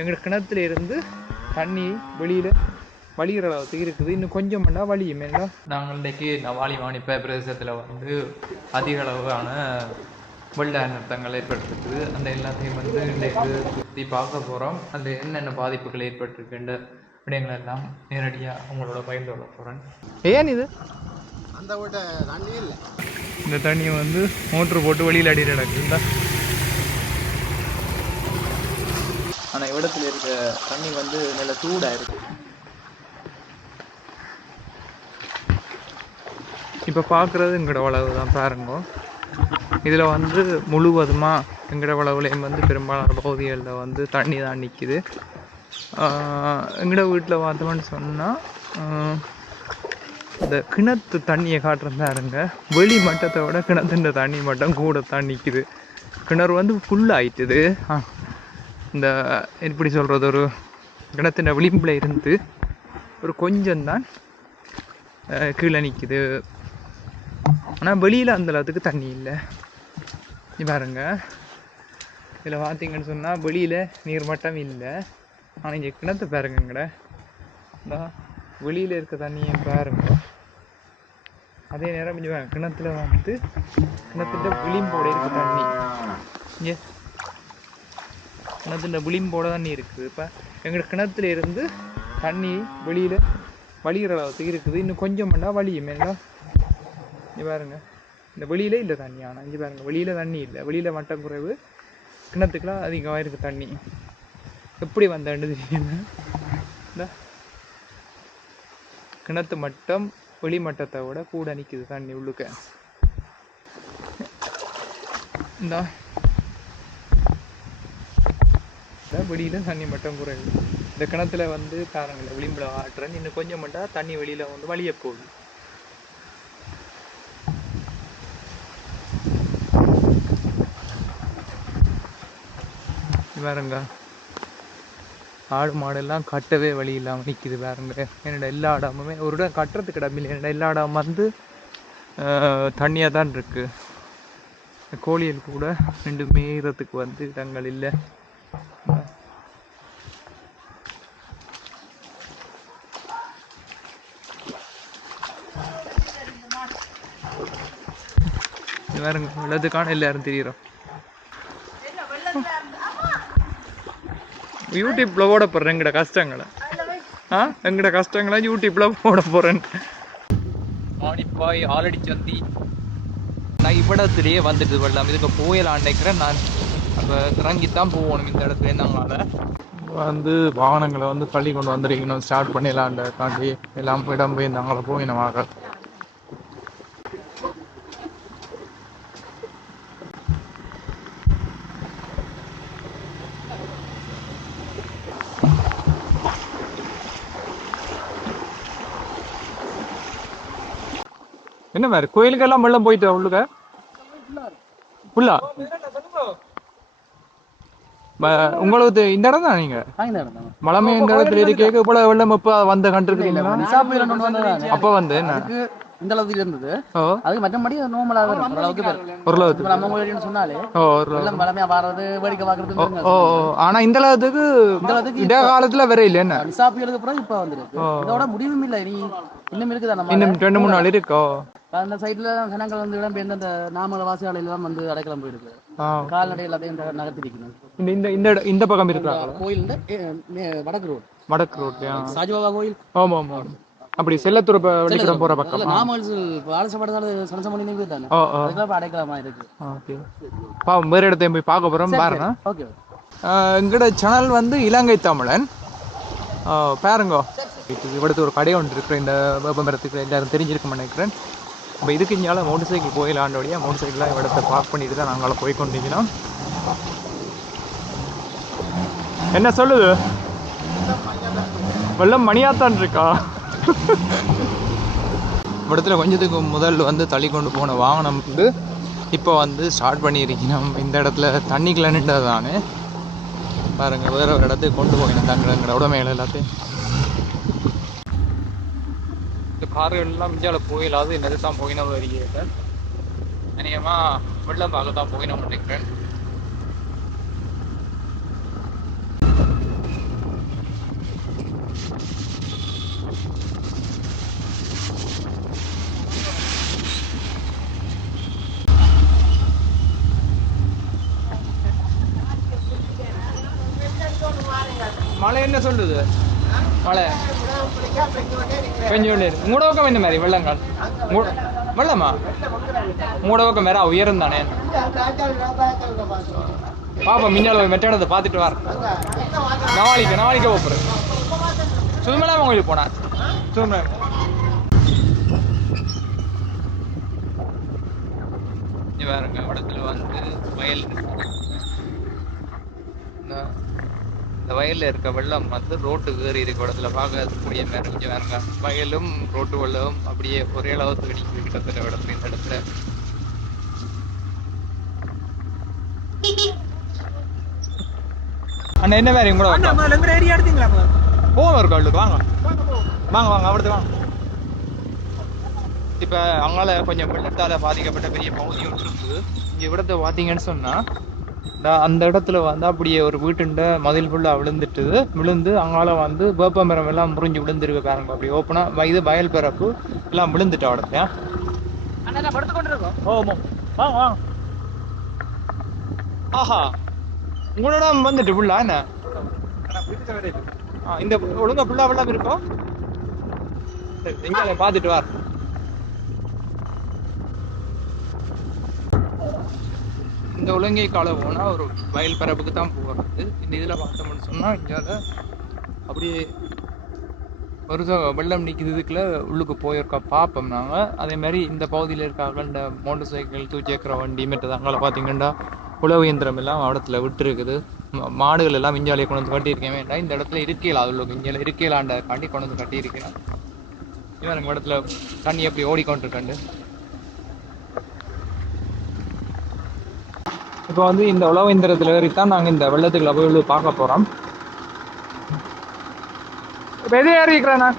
எங்கள் கிணத்துல இருந்து தண்ணி வெளியில் வழிகிற அளவுக்கு இருக்குது. இன்னும் கொஞ்சம் பண்ணால் வழியும். என்ன? நாங்கள் இன்றைக்கி நவாலி வாணிப்ப பிரதேசத்தில் வந்து அதிக அளவான வெள்ள அனர்த்தங்கள் ஏற்பட்டிருக்குது. அந்த எல்லாத்தையும் வந்து இன்றைக்கு சுற்றி பார்க்க போகிறோம் அந்த என்னென்ன பாதிப்புகள் ஏற்பட்டிருக்குன்ற விடயங்கள் எல்லாம் நேரடியாக உங்களோட பகிர்ந்து கொள்ள போகிறேன் ஏன் இது? அந்த வீட்டை தண்ணி இல்லை. இந்த தண்ணியை வந்து மோட்ரு போட்டு வெளியில் அடி நடக்குதுங்களா ஆனால் இடத்துல இருக்க தண்ணி வந்து நல்ல சூடாக இப்போ பார்க்குறது எங்களோட வளவு தான் பாருங்க. இதில் வந்து முழுவதுமாக எங்களோட வளவுலையும் வந்து பெரும்பாலான பகுதிகளில் வந்து தண்ணி தான் நிற்கிது எங்களோட வீட்டில் பார்த்தோம்னு சொன்னால் இந்த கிணத்து தண்ணியை காட்டுறதா இருங்க வெளி மட்டத்தை விட கிணத்துன்ற தண்ணி மட்டும் கூட தான் நிற்கிது கிணறு வந்து ஃபுல் ஆயிட்டுது. இந்த எப்படி சொல்கிறது ஒரு கிணத்தின் விளிம்பில் இருந்து ஒரு கொஞ்சம்தான் கீழே நிற்குது ஆனால் வெளியில் அந்த அளவுக்கு தண்ணி இல்லை. நீ பாருங்க. இதில் பார்த்தீங்கன்னு சொன்னால் வெளியில் நீர்மட்டம் இல்லை. ஆனால் இங்கே கிணத்து பாருங்கங்கட. வெளியில் இருக்க தண்ணியை பாருங்க. அதே நேரம் இங்கே கிணத்துல வந்து கிணத்துல விளிம்போட இருக்க தண்ணி. இங்கே கிணத்துல விளிம்போட தண்ணி இருக்குது. இப்போ எங்கள் கிணத்துல இருந்து தண்ணி வெளியில் வழிகிற அளவுக்கு இருக்குது. இன்னும் கொஞ்சம் பண்ணால் வழியும். என்ன? இங்கே பாருங்க. இந்த வெளியில இல்லை தண்ணி ஆனால் இங்கே பாருங்க. வெளியில் தண்ணி இல்லை. வெளியில் மட்டம் குறைவு. கிணத்துக்குலாம் அதிகமாக இருக்குது தண்ணி. எப்படி வந்தேன்னு தெரியுங்க இந்த கிணத்து மட்டம் வெளிமட்டத்தை விட கூட நிற்குது தண்ணி உள்ளுக்க. இந்த. வெளியில் தண்ணி மட்டும் குறையுது இந்த கிணத்துல வந்து காரங்களில் விளிம்பில் ஆட்டுறேன் இன்னும் கொஞ்சம் மட்டும் தண்ணி வெளியில் வந்து வழிய போகுது. வேறங்க பாருங்க. ஆடு மாடெல்லாம் கட்டவே வழி இல்லாமல் நிற்கிது பாருங்க. என்னோட எல்லா இடமுமே ஒரு இடம் கட்டுறதுக்கு இடம் இல்லை. என்னோட எல்லா இடம் வந்து தண்ணியாக தான் இருக்குது கோழிகள் கூட ரெண்டு மேயறதுக்கு வந்து இடங்கள் இல்லை. பாருங்க வெள்ளத்துக்கான எல்லாரும் தெரியுறோம். யூடியூப்ல போட போறேன் எங்கட கஷ்டங்களை. ஆ எங்கட கஷ்டங்களை யூடியூப்ல போட போறேன். மாணிப்பாய் ஆலடி சந்தி. நான் இவ்விடத்திலேயே வந்துட்டு வெள்ளம் இதுக்கு போயலாம் நினைக்கிறேன் நான். அப்போ இறங்கித்தான் போகணும் இந்த இடத்துல இருந்தாங்கள வந்து வாகனங்களை வந்து தள்ளி கொண்டு வந்துருக்கணும். ஸ்டார்ட் பண்ணிடலான்ற காண்டி எல்லாம் இடம் போயிருந்தாங்களோ போயினமாக என்ன மாதிரி? கோயிலுக்கெல்லாம் வெள்ளம் போயிட்டு உள்ளுக்க. ஃபுல்லா உங்களுக்கு இந்த இடம் தான் நீங்க? மலமே இந்த இடத்துல இருக்கேக்க இவ்வளவு வெள்ளம் இப்ப வந்த கண்டிருக்கீங்களா அப்ப வந்து என்ன? இந்த அளவுக்கு இருந்தது. அதுக்கு மற்றபடி நார்மலாக வரும் ஓரளவுக்கு பேர். ஓரளவுக்கு. நம்ம ஊழியர்னு சொன்னாலே எல்லாம் வளமையா வாடுறது வேடிக்கை பார்க்கறது ஓ ஆனா இந்த அளவுக்கு இந்த அளவுக்கு இட காலத்துல வேற இல்ல என்ன? புயலுக்கு அப்புறம் இப்போ வந்துருக்கு. இதோட முடிவும் இல்லை நீ இன்னும் இருக்குதா நம்ம இன்னும் ரெண்டு மூணு நாள் இருக்கோ? அந்த சைட்ல ஜனங்கள் வந்து இடம்பெயர்ந்து அந்த நாமல வாசியாலையெல்லாம் வந்து அடைக்கலம் போயிருக்கு. கால்நடை எல்லாத்தையும் நகர்த்திருக்கணும் இந்த இந்த இந்த பக்கம் இருக்கிற கோயில் வடக்கு ரோடு வடக்கு ரோடு சாஜிபாபா கோயில். ஆமா ஆமா அப்படி செல்லத்தூர் வெள்ளிக்கிழமை போற பக்கம்? நாமல் பாலசபாடத்தால சனசமணி நினைவு தானே அதெல்லாம் இருக்கு. ஓகே. பாவம் வேற இடத்தையும் போய் பார்க்க போறோம் பாருங்க. ஓகே எங்கட சேனல் வந்து இலங்கை தமிழன். பாருங்க. இவ்வளவு ஒரு கடை ஒன்று இருக்கிறேன் இந்த விபமரத்துக்கு எல்லாரும் தெரிஞ்சிருக்கும் நினைக்கிறேன். இப்போ இதுக்கு இங்கால மோட்டர் சைக்கிள் போயிடலாண்டோடைய மோட்டர் சைக்கிளாக இடத்த பார்க் பண்ணிட்டு தான் நாங்கள் போய் கொண்டிருக்கிறோம் என்ன சொல்லுது? வெள்ளம் மணியாத்தான் இருக்கா? இடத்துல கொஞ்சத்துக்கு முதல் வந்து தள்ளி கொண்டு போன வாகனம் வந்து இப்போ வந்து ஸ்டார்ட் பண்ணியிருக்கணும் இந்த இடத்துல தண்ணிக்குள்ள நின்றது தானே பாருங்கள் வேற ஒரு இடத்துக்கு கொண்டு போகணும். தங்க எங்களோட உடமைகள் எல்லாத்தையும். കാറുകളിലെല്ലാം ഇയാൾ പോയില്ല അത് എന്നെത്താൻ പോയിന വരികയില്ല അനിയമാ വെള്ളം ഭാഗത്താ പോയിന കൊണ്ടിരിക്കാൻ மழை என்ன சொல்லுது மழை கொஞ்சம் மூட பக்கம் என்ன மாதிரி? வெள்ளங்கள். வெள்ளமா? மூட பக்கம் வேற உயரம் தானே. பாப்பா மின்னால மெட்டானதை பார்த்துட்டு வர. நவாலிக்க நவாலிக்க போப்புறேன் சுதுமலாம கோயிலுக்கு போனான் சுதுமலாம இங்க பாருங்க இடத்துல வந்து வயல் இந்த- வயல்ல இருக்க வெள்ளம் வந்து ரோட்டுக்கு ஏறி இருக்க இடத்துல பார்க்கக்கூடிய மாதிரி இங்க வயலும் ரோட்டு வெள்ளம் அப்படியே ஒரே அளவுக்கு நிற்குது கிட்டத்தட்ட இடத்துல இந்த இடத்துல. அண்ணா என்ன வேற கூட ஏரியா எடுத்தீங்களா போவோம் ஒரு கல்லுக்கு வாங்க. வாங்க வாங்க அவிடுத்து வாங்க இப்ப அங்கால கொஞ்சம் வெள்ளத்தால பாதிக்கப்பட்ட பெரிய பகுதி ஒன்று இருக்குது. இங்க விடத்தை பாத்தீங்கன்னு சொன்னா அந்த இடத்துல வந்து அப்படியே ஒரு வீட்டுண்ட மதில் ஃபுல்லா விழுந்துட்டுது விழுந்து அங்கால வந்து வேப்ப மரம் எல்லாம் முறிஞ்சு விழுந்துருக்கு பாருங்க. அப்படி ஓப்பனா இது வயல் பரப்பு எல்லாம் விழுந்துட்டு அண்ணா படுத்து கொண்டு இருக்கோம் ஓமோ வாங்க வாங்க ஆஹா. உங்களோட வந்துட்டு ஃபுல்லா என்ன? இந்த ஒழுங்கா ஃபுல்லா ஃபுல்லா இருக்கும் சரி எங்க பார்த்துட்டு வர இந்த உலங்கை காலை போனா ஒரு வயல் பரப்புக்கு தான் போகிறது இந்த இதில் பார்த்தோம்னு சொன்னால் இங்கால அப்படியே ஒரு வெள்ளம் வெள்ளம் நிற்கிறதுக்குள்ள உள்ளுக்கு போயிருக்கா பார்ப்போம் நாங்கள் அதே மாதிரி இந்த பகுதியில் இருக்க இந்த மோட்டர் சைக்கிள் தூச்சக்கர வண்டி மற்றது அங்கே பார்த்தீங்கன்னா உழவு இயந்திரம் எல்லாம் இடத்துல விட்டுருக்குது. மாடுகள் எல்லாம் இஞ்சாலையை கொண்டு வந்து கட்டியிருக்கேன் வேண்டாம். இந்த இடத்துல இருக்கையில் அது உள்ளுக்கு இங்கே இருக்கையிலாண்ட காண்டி கொண்டு வந்து கட்டியிருக்கிறேன். இவன் இடத்துல தண்ணி எப்படி ஓடிக்கொண்டிருக்காண்டு? இப்போ வந்து இந்த உழவு இயந்திரத்தில் ஏறித்தான் நாங்கள் இந்த வெள்ளத்துக்குள்ள போய் உள்ள பார்க்க போகிறோம் இப்போ எது ஏறி இருக்கிறேண்ணா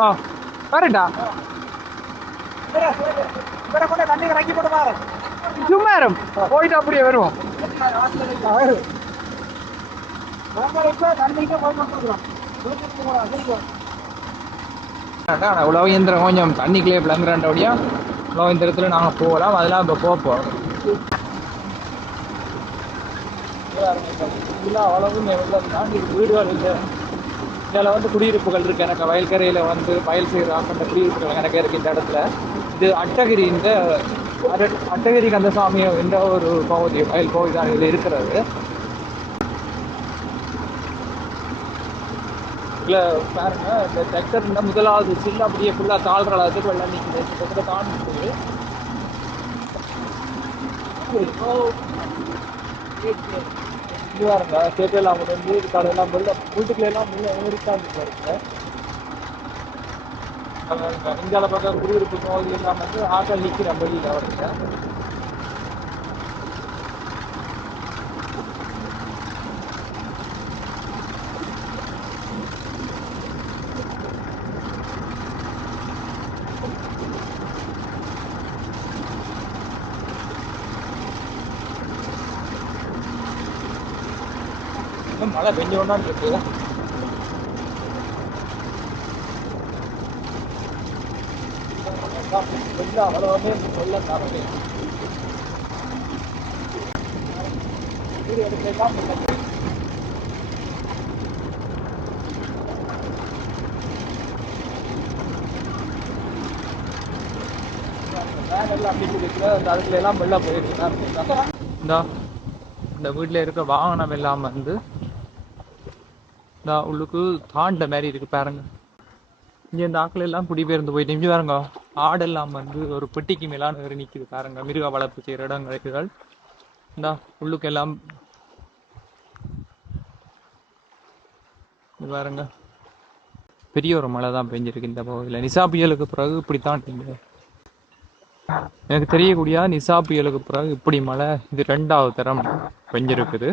ஆ வரட்டா. சும்மா இரும் போயிட்டு அப்படியே வருவோம். தண்ணிக்கு உழவு இயந்திரம் கொஞ்சம் தண்ணிக்குள்ளே விளங்குறாண்டபடியா உழவு இயந்திரத்தில் நாங்கள் போகலாம். அதெல்லாம் இப்போ போக போகிறோம் அவ்வளவு வெள்ளம் தாண்டி வீடுகள் இல்லை இதில் வந்து குடியிருப்புகள் இருக்கு. எனக்கு வயல்கரையில் வந்து வயல் செய்கிற அந்த குடியிருப்புகள் எனக்கு இருக்கு இந்த இடத்துல. இது அட்டகிரி இந்த அட்டகிரி கந்தசாமி என்ற ஒரு பகுதி வயல் பகுதி தான் இதில் இருக்கிறது. இல்லை பாருங்க இந்த செக்டர் முதலாவது சில்ல அப்படியே ஃபுல்லாக தாழ்ற அளவுக்கு வெள்ளம் நிற்குது கிட்டத்தட்ட தாண்டிட்டு இது பாருங்க சேட்டெல்லாம் முடிஞ்சு இதுக்கான எல்லாம் வெள்ளம் வீட்டுக்குள்ள எல்லாம் முள்ள ஏறித்தான் பாருங்க இந்தியாவில் பார்த்தா குடியிருப்பு பகுதி எல்லாம் வந்து ஆட்கள் நிற்கிற வெளியில் அவருங்க இன்னும் மழை பெஞ்சு கொண்டான்னு இருக்கு வெள்ளம் அவ்வளவுமே வெள்ளம் தானே எடுக்கலாம் வேன் எல்லாம் அப்படி அதுக்குள்ள எல்லாம் வெள்ளம் போயிருக்கு இந்த இந்த வீட்டில் இருக்க வாகனம் எல்லாம் வந்து இந்த உள்ளுக்கு தாண்ட மாதிரி இருக்கு பாருங்க. இங்கே இந்த ஆக்கள் எல்லாம் குடிபெயர்ந்து போயிட்டு இங்கே பாருங்க. ஆடெல்லாம் வந்து ஒரு பெட்டிக்கு மேலான வேறு நிற்கிது பாருங்க. மிருக வளர்ப்பு செய்கிற இடங்கள் இந்த உள்ளுக்கு எல்லாம். இது பாருங்க. பெரிய ஒரு மழை தான் பெஞ்சிருக்கு இந்த பகுதியில். நிசா புயலுக்கு பிறகு இப்படித்தான் இங்க எனக்கு தெரியக்கூடிய நிசா புயலுக்கு பிறகு இப்படி மழை இது ரெண்டாவது தரம் பெஞ்சிருக்குது.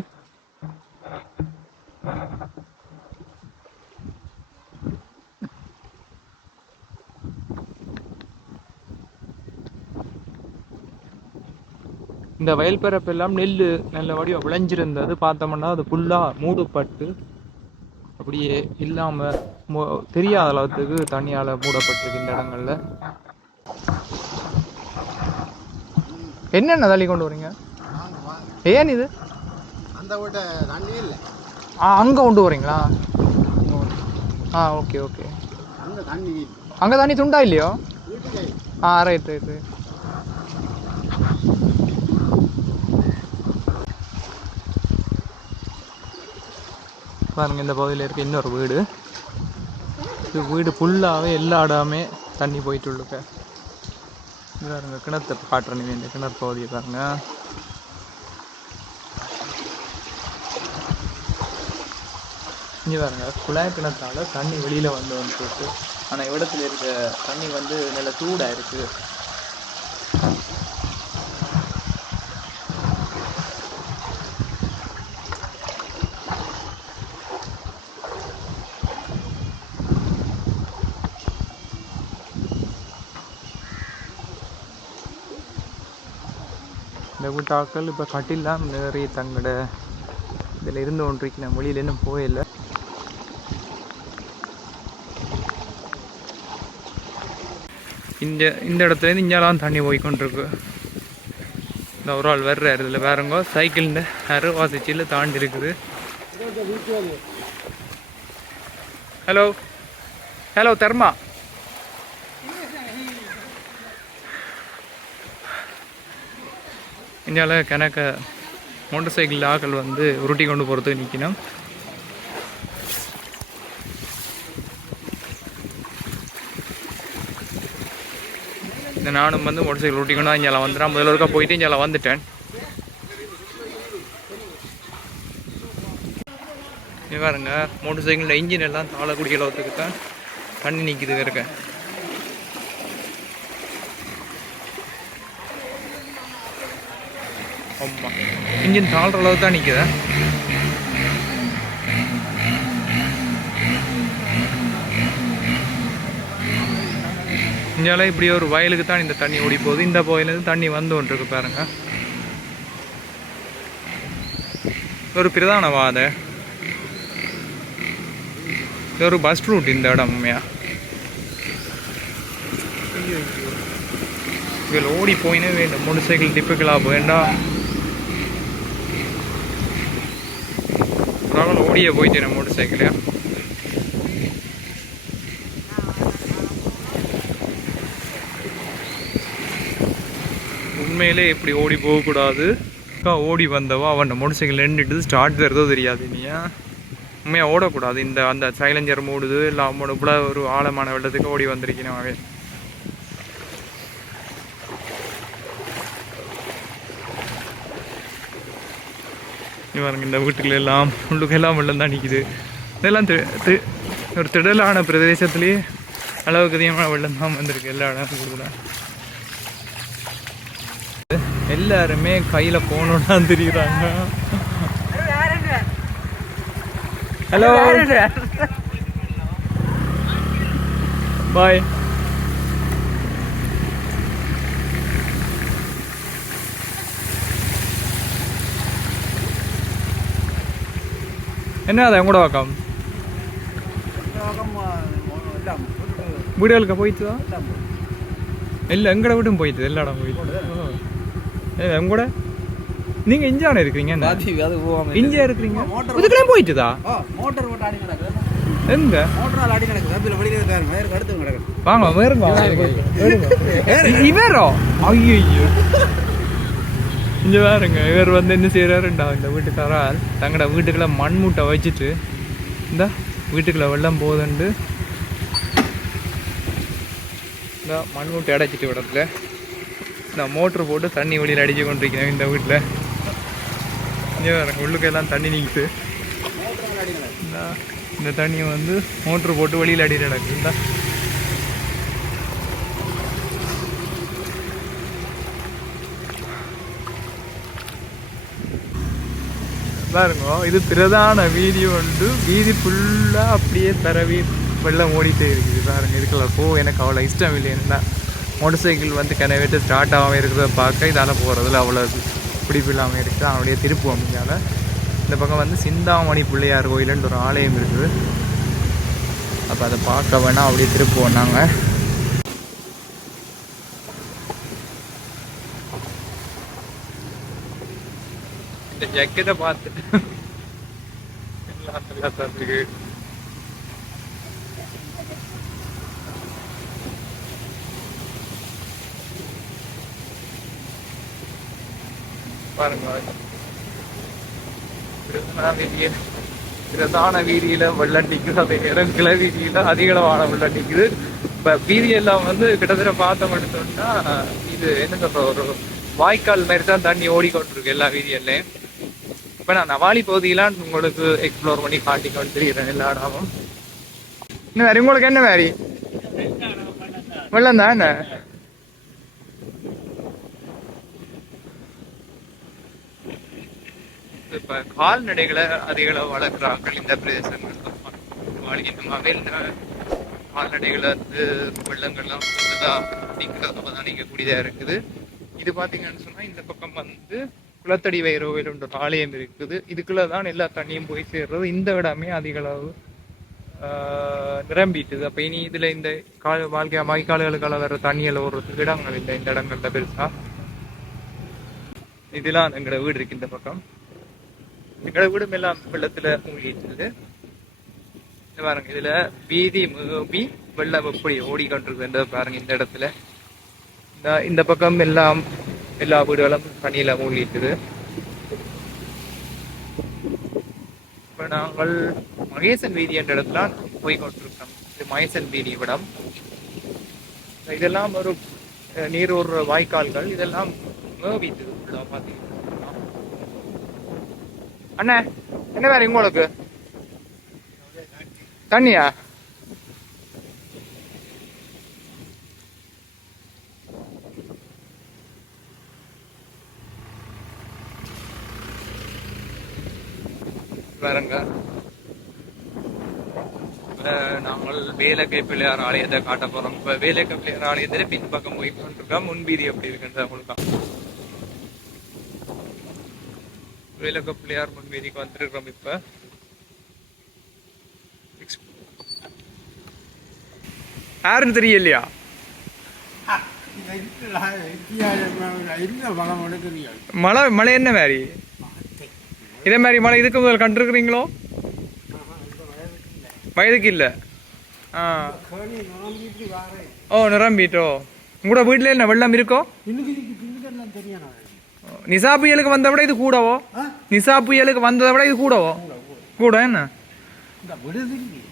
இந்த வயல் பரப்பெல்லாம் நெல் நல்ல வடிவம் விளைஞ்சிருந்தது. பார்த்தோம்னா அது ஃபுல்லாக மூடப்பட்டு அப்படியே இல்லாமல் தெரியாத அளவுக்கு தண்ணியால் மூடப்பட்டிருக்கு இந்த இடங்கள்ல. என்னென்ன தள்ளி கொண்டு வரீங்க ஏன் இது? அந்த வீட்டை தண்ணி இல்லை. ஆ அங்கே கொண்டு போகிறீங்களா ஆ ஓகே ஓகே. அங்கே தண்ணி அங்கே தண்ணி துண்டா இல்லையோ? ஆ ரைட் ரைட் ரைட் பாருங்க இந்த பகுதியில் இருக்க இன்னொரு வீடு. இது வீடு ஃபுல்லாகவே எல்லா இடமே தண்ணி போயிட்டு உள்ளுக்க இது பாருங்க கிணத்தை காட்டுறேன் இந்த கிணறு பகுதியை பாருங்க. இங்கே பாருங்க குழாய் கிணத்தால தண்ணி வெளியில் வந்து வந்துருக்கு ஆனால் இடத்துல இருக்க தண்ணி வந்து நல்ல சூடாக இருக்குது தாக்கல் இப்போ கட்டிலாம் நிறைய தங்கட. இதில் இருந்து ஒன்றைக்கு நான் வெளியில் இன்னும் போயில்லை இந்த இந்த இடத்துலேருந்து இங்கெல்லாம் தண்ணி போய்க்கொண்டிருக்கு. இந்த ஒரு ஆள் வர்றாரு. இதில் வேறங்க சைக்கிள் இந்த அரைவாசிச்சியில் தாண்டி இருக்குது ஹலோ ஹலோ தர்மா இந்தியாவில் கணக்க மோட்டர் சைக்கிள் ஆக்கள் வந்து உருட்டி கொண்டு போகிறதுக்கு நிற்கணும் இந்த நானும் வந்து மோட்டர் சைக்கிள் உருட்டி கொண்டு இங்கே வந்துட்டேன். முதல்ல ஒருக்கா போயிட்டு இங்கே வந்துட்டேன். இங்க பாருங்க மோட்டர் சைக்கிளில் இன்ஜின் எல்லாம் தாழ குடிக்க அளவுக்கு தான் தண்ணி நிற்கிது இருக்கேன் ஆமாம் இன்ஜின் தாழ்ற அளவு தான் நிற்குதா இந்தியாவில் இப்படி ஒரு வயலுக்கு தான் இந்த தண்ணி ஓடி போகுது. இந்த போயிலேருந்து தண்ணி வந்து கொண்டிருக்கு பாருங்க. ஒரு பிரதான வாதை. இது ஒரு பஸ் ரூட் இந்த இடம் உண்மையா? இதில் ஓடி போயினே வேண்டும். மோட்டர் சைக்கிள் டிப்பிக்கலாக வேண்டாம் ராகுல் ஓடிய போயிட்டேன் மோட்டர் சைக்கிளு உண்மையிலே இப்படி ஓடி போகக்கூடாது. அக்கா ஓடி வந்தவா? அவன் மோட்டர் சைக்கிள் நின்றுட்டு ஸ்டார்ட் வருதோ தெரியாது நீயா உண்மையாக ஓடக்கூடாது. இந்த அந்த சைலஞ்சர் மூடுது இல்லை அவனோட கூட ஒரு ஆழமான வெள்ளத்துக்கு ஓடி வந்திருக்கணும் அவன். இவருங்க இந்த வீட்டுக்குள்ள எல்லாம் உள்ளுக்கெல்லாம் வெள்ளம் தான் நிற்கிது இதெல்லாம் ஒரு திடலான பிரதேசத்துலேயே அளவுக்கு அதிகமான வெள்ளம் தான் வந்திருக்கு எல்லா இடம் கூடுதலாக எல்லாருமே கையில் தான் தெரியுறாங்க. ஹலோ பாய் கூட வாக்கம்? வீடுகளுக்கு போயிட்டுதா இல்லை எங்கட வீட்டும் போயிட்டு எல்லா இடம் போயிட்டு. ஏ எங்கூட? நீங்க இஞ்சான இருக்கிறீங்க என்ன? அது போகாம இஞ்சியா இருக்கிறீங்க? மோட்டார் இதுக்கெல்லாம் போயிட்டுதா மோட்டார் போட்டு ஆடி கிடக்குது எங்க? மோட்டரால் ஆடி கிடக்குது அதில் வெளியில் தான் வேறு அடுத்து கிடக்குது வாங்க வேறுங்க இவரோ? ஐயோ இங்கே பாருங்க இவர் வந்து என்ன செய்கிறாருண்டா இந்த வீட்டுக்காரால் தங்கட வீட்டுக்குள்ள மண் மூட்டை வச்சுட்டு இந்த வீட்டுக்குள்ளே வெள்ளம் போகுதுண்டு இந்த மண் மூட்டை அடைச்சிட்டு விடத்துல இந்த மோட்ரு போட்டு தண்ணி வெளியில் அடிச்சு கொண்டிருக்கிறேன் இந்த வீட்டில். இங்கே பாருங்க உள்ளுக்கெல்லாம் தண்ணி நிற்குது இந்த இந்த தண்ணியை வந்து மோட்ரு போட்டு வெளியில் அடிக்கிற நடக்குது இந்த. பாருங்க இது பிரதான வீதி வந்து வீதி ஃபுல்லாக அப்படியே தரவி வெள்ளம் ஓடிட்டே இருக்குது. பாருங்க இதுக்குள்ள போ எனக்கு அவ்வளோ இஷ்டம் இல்லைன்னா மோட்டர் சைக்கிள் வந்து கிணவிட்டு ஸ்டார்ட் ஆகாமல் இருக்கிறத பார்க்க இதால் போகிறதுல அவ்வளோ பிடிப்பு இல்லாமல் இருக்குது அவனுடைய திருப்பு இங்கால இந்த பக்கம் வந்து சிந்தாமணி பிள்ளையார் கோயிலுன்ற ஒரு ஆலயம் இருக்குது. அப்போ அதை பார்க்க வேணால் அப்படியே திருப்புவோம் நாங்கள் இந்த ஜக்கெட்டை பார்த்துட்டு எல்லாம் நல்லா தான் பாருங்க. பிரதான வீதியில் வீதியில வெள்ளம் நிக்குது. அதே நேரம் கிளை வீதியில அதிகளவான வெள்ளம் நிக்குது. இப்ப வீதியெல்லாம் வந்து கிட்டத்தட்ட பார்த்தோம் எடுத்தோம்னா இது என்ன சொல்ற ஒரு வாய்க்கால் மாதிரி தான் தண்ணி ஓடிக்கொண்டிருக்கு எல்லா வீதியிலையும் இப்ப நான் நவாலி பகுதியெல்லாம் உங்களுக்கு எக்ஸ்ப்ளோர் பண்ணி காட்டிக்கொண்டு தெரிகிறேன் எல்லா இடமும். என்ன வேறு உங்களுக்கு என்ன வேறு வெள்ளம் தான் என்ன? இப்ப கால்நடைகளை அதிக அளவு வளர்க்குறாங்க இந்த பிரதேசங்கள். வாழ்கின்ற வகையில் கால்நடைகளை வந்து வெள்ளங்கள்லாம் புதுதா நீக்கிறத தான் நீக்கக்கூடியதா இருக்குது. இது பாத்தீங்கன்னு சொன்னா இந்த பக்கம் வந்து குளத்தடி வைரோவில் ஒரு ஆலயம் இருக்குது. இதுக்குள்ள தான் எல்லா தண்ணியும் போய் சேர்றது. இந்த இடமே அதிக அளவு ஆஹ், நிரம்பிட்டுது. அப்ப இனி இதுல இந்த கால வாழ்க்கை வாய்க்கால்களுக்கால வர தண்ணியில் ஓடுறதுக்கு இடங்கள் இல்லை. இந்த இடங்கள்ல பெருசா. இதெல்லாம் எங்களோட வீடு இருக்கு இந்த பக்கம். எங்களோட வீடும் எல்லாம் வெள்ளத்துல மூழ்கிட்டு பாருங்க இதுல வீதி மூவி வெள்ளம் எப்படி ஓடிக்கொண்டிருக்குன்றத பாருங்க இந்த இடத்துல. இந்த இந்த பக்கம் எல்லாம் எல்லா வீடுகளும் தண்ணியில மூழ்கிட்டுது. இப்ப நாங்கள் மகேசன் வீதி என்ற இடத்துல போய் கொண்டிருக்கோம். இது மகேசன் வீதி இடம் இதெல்லாம் ஒரு அஹ், நீர் ஒரு வாய்க்கால்கள். இதெல்லாம் மேவித்தது அண்ணே என்ன வேற உங்களுக்கு? தண்ணியா? இப்ப நாங்கள் வேலக்கை பிள்ளையார் ஆலயத்தை காட்ட போறோம். இப்ப வேலக்கை பிள்ளையார் ஆலயத்துல பின்பக்கம் போய் கொண்டிருக்கோம் முன்பீதி எப்படி இருக்குன்ற உங்களுக்கு வேலக்க பிள்ளையார் முன்வீதிக்கு வந்திருக்கிறோம் இப்ப. யாருன்னு தெரியலையா? மழை மழை என்ன மாதிரி? இதே மாதிரி மழை இதுக்கு முதல் கண்டிருக்கிறீங்களோ? வயதுக்கு இல்லை. ஆ. ஓ நிரம்பிட்டோ உங்களோட வீட்டுல என்ன வெள்ளம் இருக்கோ? நிசா புயலுக்கு வந்த விட இது கூடவோ? நிசா புயலுக்கு வந்ததை விட இது கூடவோ? கூட என்ன?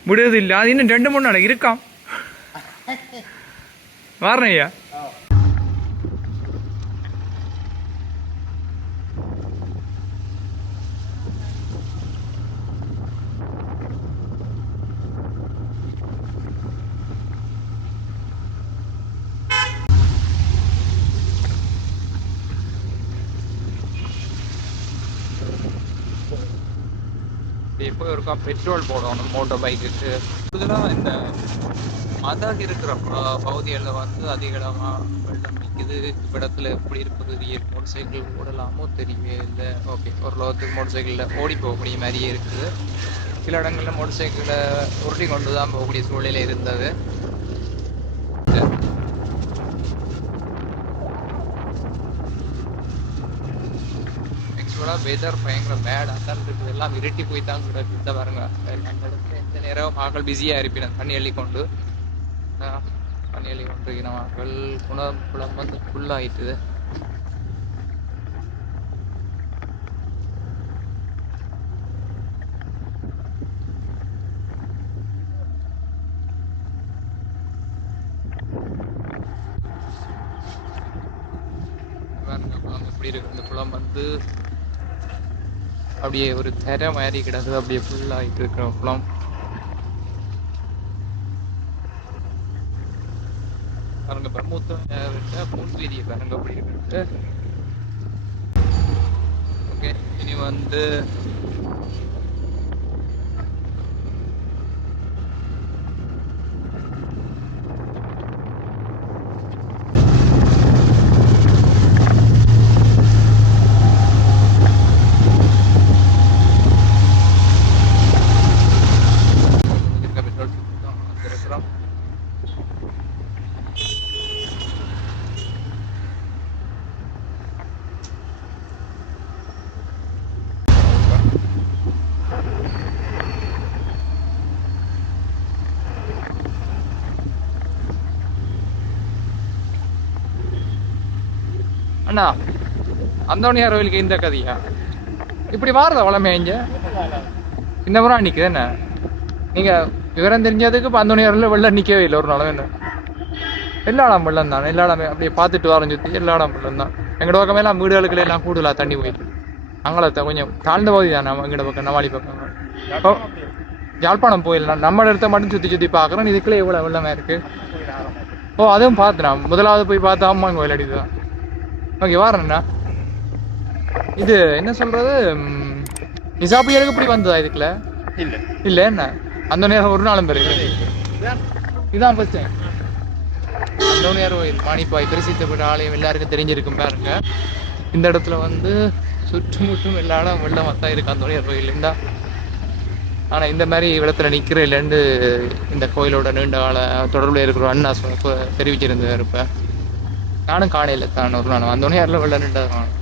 விடுறது இல்லை அது இன்னும் ரெண்டு மூணு நாள் இருக்காம். வாரணம் ஐயா. இப்போ ஒருக்கா பெட்ரோல் போடணும் மோட்டர் பைக்குக்கு இதெல்லாம் இந்த மதம் இருக்கிற பகுதிகளில் வந்து அதிகளமாக வெள்ளம் நிற்குது இடத்துல எப்படி இருக்குது மோட்டர் சைக்கிள் ஓடலாமோ தெரியவே இல்லை. ஓகே ஒரு லோகத்துக்கு மோட்டர் சைக்கிளில் ஓடி போகக்கூடிய மாதிரியே இருக்குது. சில இடங்களில் மோட்டர் சைக்கிளை உருட்டி கொண்டு தான் போகக்கூடிய சூழ்நிலை இருந்தது. ஆக்சுவலாக வெதர் பயங்கர பேட் அந்த இருக்குது. எல்லாம் இருட்டி போய் தான் கிடக்கு இந்த பாருங்க அந்த இடத்துல எந்த நேரம் ஆக்கள் பிஸியாக இருப்பினேன் தண்ணி அள்ளி கொண்டு ஆஹ், தண்ணி அள்ளி கொண்டு இருக்கிற ஆக்கள் குணம் குளம் வந்து ஃபுல்லாகிட்டுது பாருங்க குளம் எப்படி இருக்கு? இந்த குளம் வந்து அப்படியே ஒரு தர மாதிரி கிடக்குது. அப்படியே ஃபுல்லாகிட்டு இருக்கிற குளம் பாருங்க பிரம்மூத்த மூணு பாருங்க. அப்படி இருக்கு ஓகே இனி வந்து இருக்க பெட்ரோல் தான் அங்கே இருக்கிறோம் அண்ணா அந்தோணியார் கோயிலுக்கு இந்த கதையா? இப்படி வாரதா வளமே இங்க? இந்த முறை நிக்குது என்ன? நீங்க விவரம் தெரிஞ்சதுக்கு இப்போ அந்தோணியாரில் வெள்ளம் நிற்கவே இல்லை ஒரு நாளும் என்ன? எல்லா இடம் வெள்ளம் தான் எல்லா இடமே அப்படியே பார்த்துட்டு வரோம் சுற்றி எல்லா இடம் வெள்ளம் தான். எங்களோட பக்கம் எல்லாம் வீடுகளுக்குள்ள எல்லாம் கூடுதலாக தண்ணி போயிட்டு அங்கே கொஞ்சம் தாழ்ந்த பகுதி தான் நம்ம எங்களோட பக்கம் நவாலி பக்கம். இப்போ யாழ்ப்பாணம் போயிடலாம். நம்ம இடத்த மட்டும் சுற்றி சுற்றி பார்க்குறோம். இதுக்குள்ளே எவ்வளோ வெள்ளமாக இருக்குது ஓ அதுவும் பார்த்துனா முதலாவது போய் பார்த்தா அம்மா கோயில் அடிதான் ஓகே வாரேண்ணா இது என்ன சொல்றது? நிசாபியருக்கு இப்படி வந்ததா இதுக்குள்ள இல்ல. இல்ல என்ன? அந்த நேரம் ஒரு நாளும் பெரிய இதான் ஃபர்ஸ்ட் டைம் அந்தோனியார் கோயில் மாணிப்பாய் பிரசித்தப்பட்ட ஆலயம் எல்லாருக்கும் தெரிஞ்சிருக்கும் பாருங்க. இந்த இடத்துல வந்து சுற்றுமுற்றும் எல்லா இடம் வெள்ளம் தான் இருக்கு. அந்தோனியார் கோயில் இருந்தா ஆனா இந்த மாதிரி இடத்துல நிக்கிற இல்லைன்னு இந்த கோயிலோட நீண்ட கால தொடர்புல இருக்கிற அண்ணா தெரிவிச்சிருந்தார் இப்ப. நானும் காணையில் தான் ஒரு நாள் வந்தோடனே யாரில் நின்றதை காணும்